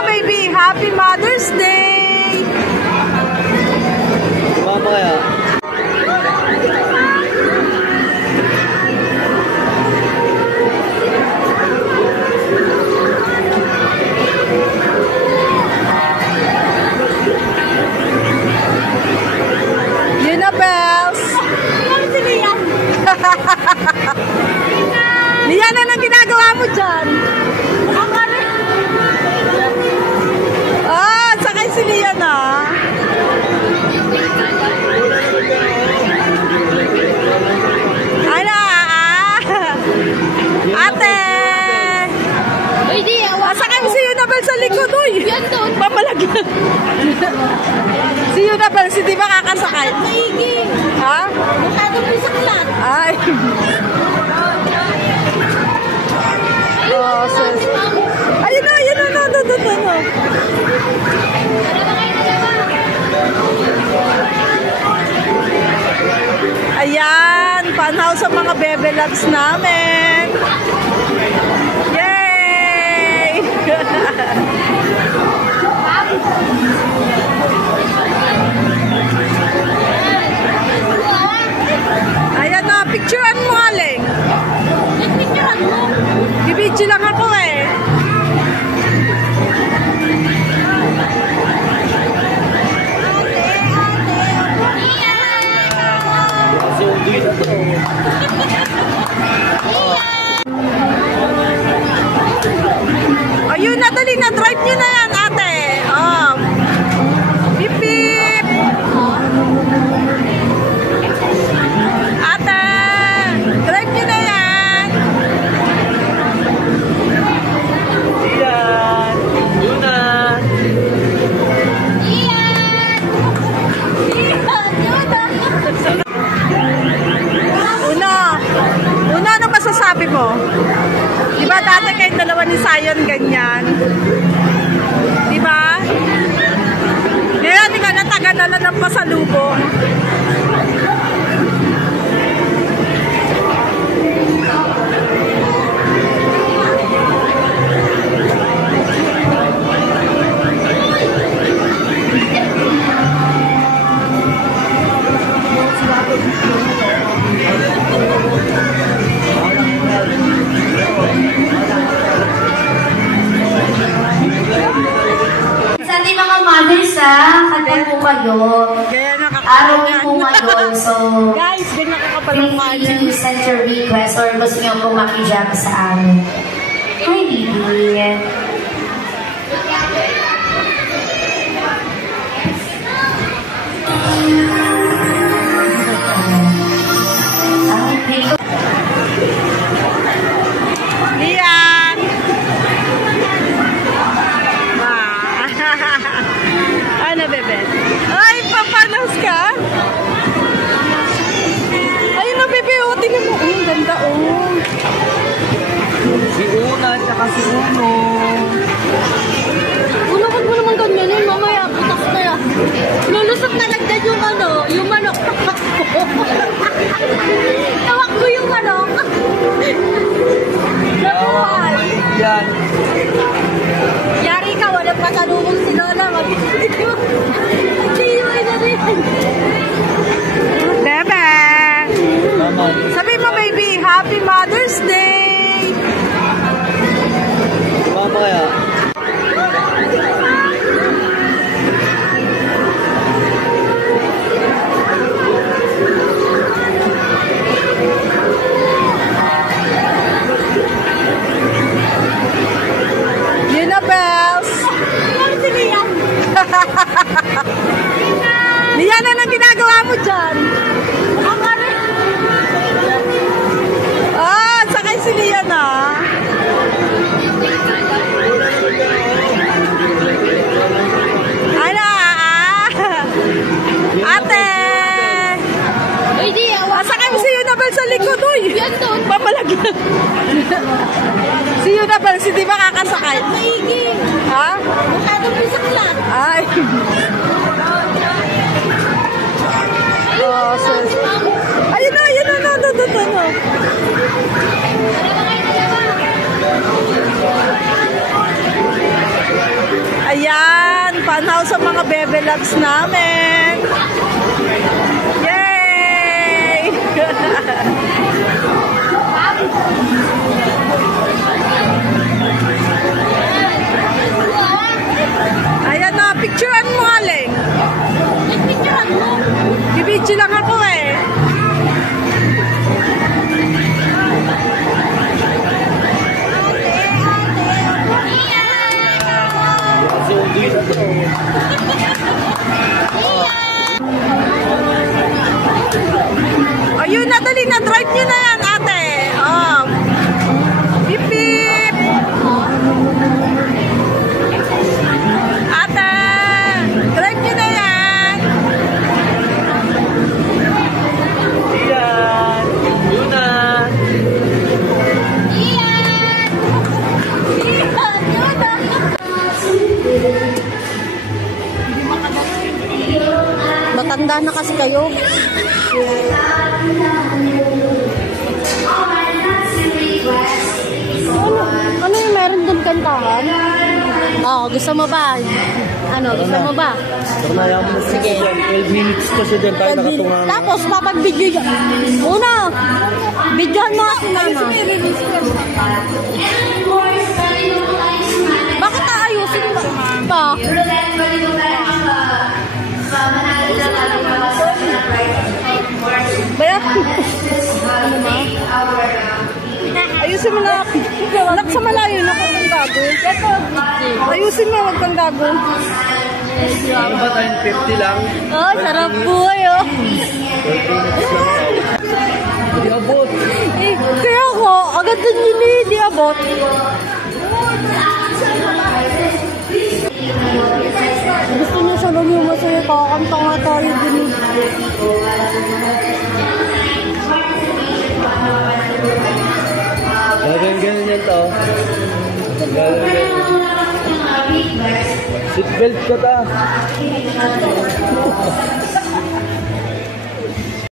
mo, baby. Happy Mother's Day! Mama kaya? Yun na, Bells. Ano si Lian? Lian, anong ginagawa mo dyan? Ah, sakay si Lian, ah. Ano, ate. Uy, di. Sakay mo si Yunabel sa likod, uy. Yan doon. Papalagyan. Si Yunabel, hindi ba kakasakay? Maigi. Ha? Masyadong may saklat. Ay. Oh, sis. Ayun na, ayun na, no. Ayan, panaw sa mga bebe loves namin. Yay! Ayan na, picturean mo, Aling. Nagpicturean mo. Bibidyo lang ako eh. Ayun na, dali na. Drive nyo na yan, ate. Oh. Bip, bip. Ate, drive nyo na yan. Iyan! Luna! Una, ano masasabi mo? Diba dati kayong dalawa ni Zion ganyan? Diba? Ngayon, di ka natagal-ala ng pasalubong. Sa ating mga mothers, kanta po kayo. Kaya Araw niyo po ngayon, so guys, ganyan kakapalang please send your request or gusto niyo po makijam sa amin. Hi, Bibi. Lian! Ano, bebe? Ay, papanas ka? Ayun na, bebe. O, tingnan mo. Ang ganda, oh. Si Una, tsaka si Uno. Uno, kung mo naman ganyan yun, mamaya, butas na yan. Lulusot na lang dyan yung ano, yung manok. Tawag ko yung manok. Nabuhay. Yan. Yari ka, walang pasalubong si Lola. Hindi mo na rin. Bebe! Mama. Sabi mo, baby, Happy Mother's Day! Mama kaya? Yun na, Bells! Ano si Lian? Lian, anong ginagawa mo dyan? Ah, sakay si Lian, ah. Ano, ate. Uy, di. Sakay mo si Yunabel sa likod, uy. Yan doon. Papalagyan. Si Yunabel, hindi ba kakasakay? Maigi. Ha? Masyadong may saklat. Ay. Oh, sis. Ayun na, ayun na, no. Ayan, panaw sa mga bebe loves namin. Yay! Ayan na, picturean mo, Aling. Picturean mo? Bibidyo lang ako eh. Ayun na, dali na. Drive nyo na yan, ate. Oh. Beep, beep. Ate, drive nyo na yan. Iyan. Yuna. Matanda na kasi kayo. Ano yung meron doon kantahan? Oo, gusto mo ba? Ano, gusto mo ba? Sige. 12 minutes kasi dyan tayo nakatungan. Tapos, papag-video dyan. Una, videohan mo kasi mama. Bakit aayusin pa? Bayat. Ano ba? Ayusin mo na. Anak sa malayo na kung gago. Ayusin mo, wag kang gago. Ano ba tayong 50 lang? Oh, sarap buhay oh. 12 minutes lang tayo. Hindi abot. Eh, kaya ako, agad din yun eh, di abot. Gusto niya siya lang yung masaya, kakanta nga tayo din eh. Ganyan yan to. Seatbelt ka ta.